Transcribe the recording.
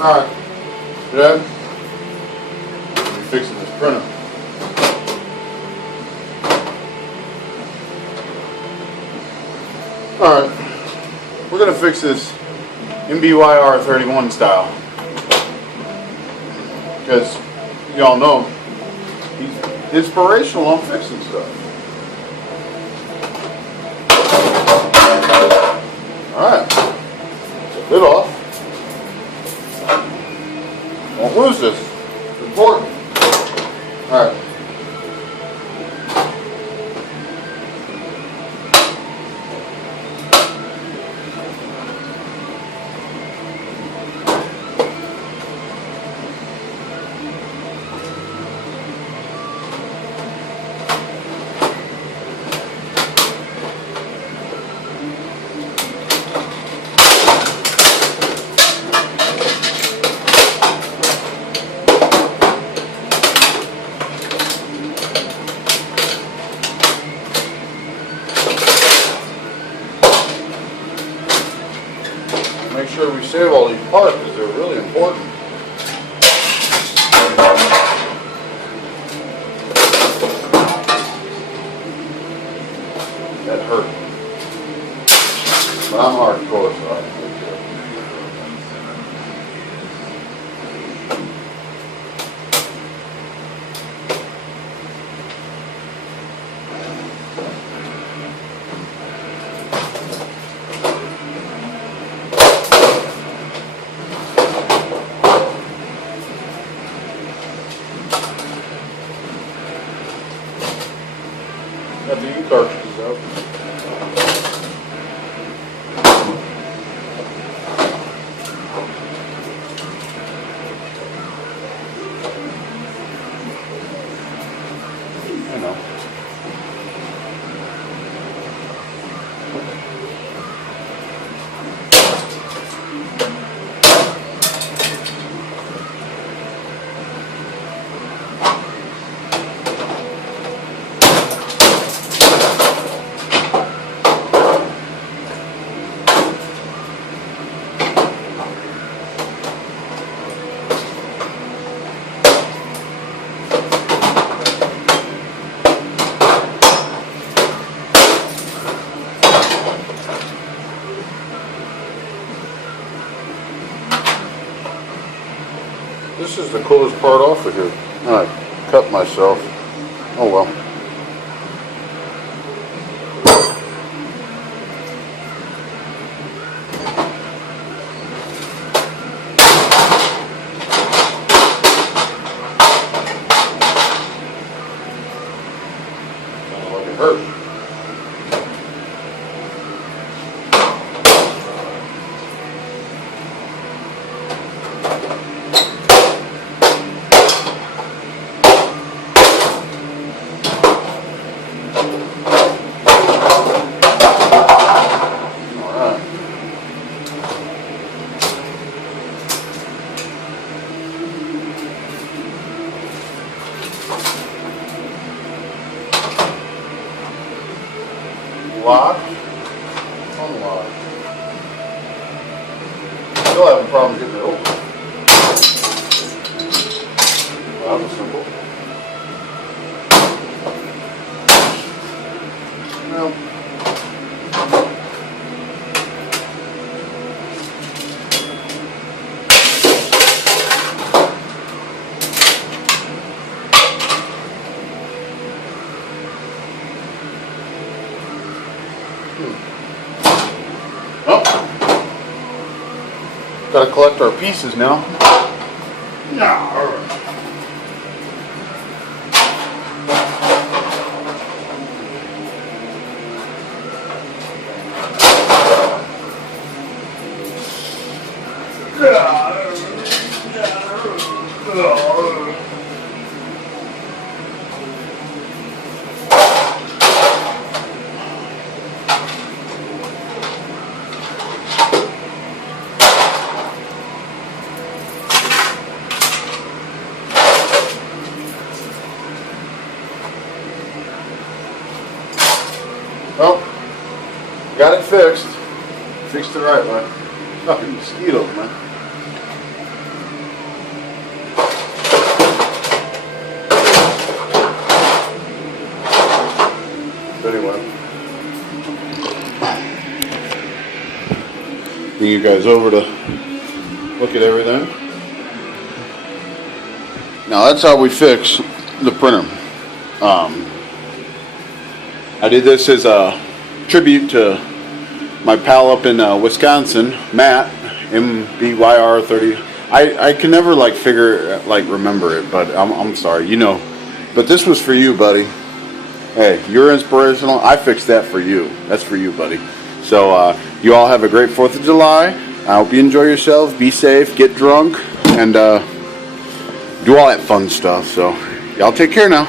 Alright, Dad, we're fixing this printer. Alright, we're going to fix this Mbyr31 style. Because, y'all know, he's inspirational on fixing stuff. Alright, lid off. Won't lose this. It's important. Alright. Make sure we save all these parts because they're really important. That hurt. But I'm hardcore, so I can take care of it. Got the ink cartridges out. I know. This is the coolest part off of here. I cut myself. Oh well. Sounds like it hurt. Lock, unlock. Still having a problem getting it open. Well, that was simple. No. Oh, gotta collect our pieces now. Yeah, all right. Well, got it fixed. Fixed it right way. Fucking mosquitoes, man. Bring you guys over to look at everything. Now that's how we fix the printer. I did this as a tribute to my pal up in Wisconsin, Matt, Mbyr31. I can never remember it, but I'm sorry, you know. But this was for you, buddy. Hey, you're inspirational. I fixed that for you. That's for you, buddy. So you all have a great 4th of July. I hope you enjoy yourselves. Be safe, get drunk, and do all that fun stuff. So y'all take care now.